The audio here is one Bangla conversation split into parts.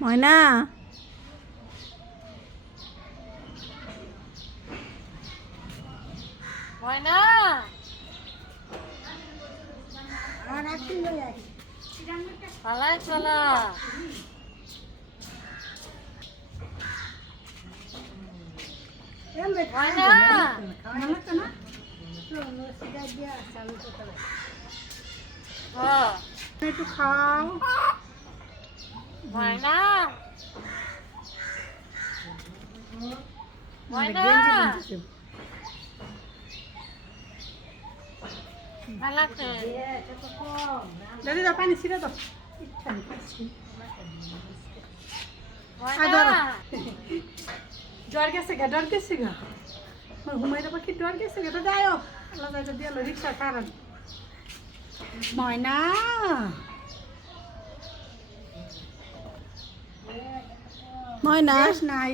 ময়না ময়না পালাই চলা ময়না একটু খাও ময়না ময়না ভালাকে দাদি দাও পানি ছিঁড়ে দাও ময়না ডর গেছে গা ঘুমাইতে পাখি ডর গেছে গা তো যাই আল্লাহ যাইতে দিয়ে রিক্সা কারণ ময়না ময়না গ্যাস নাই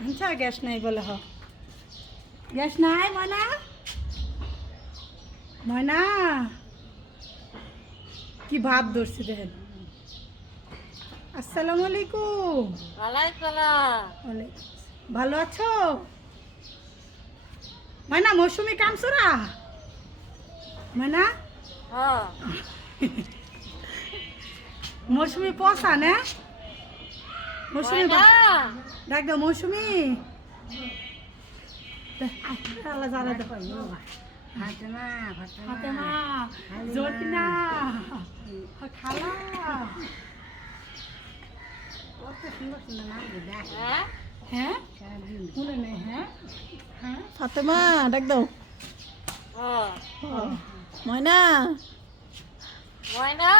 আচ্ছা গ্যাস নাই বলে হ গ্যাস নাই ময়না ময়না কি ভাব ধরছি দেখেন আসসালামু আলাইকুম পালাই চলা ভালো আছো ময়না মৌসুমি কামসুরা ময়না মৌসুমি পচা না মৌসুমি ডাক দাও মৌসুমি আল্লাহ জানা দেখো ফাতেমা জোরকিনা খালা হ্যাঁ শুনে নেই হ্যাঁ হ্যাঁ ফাতেমা ডাক দাও ময়না ময়না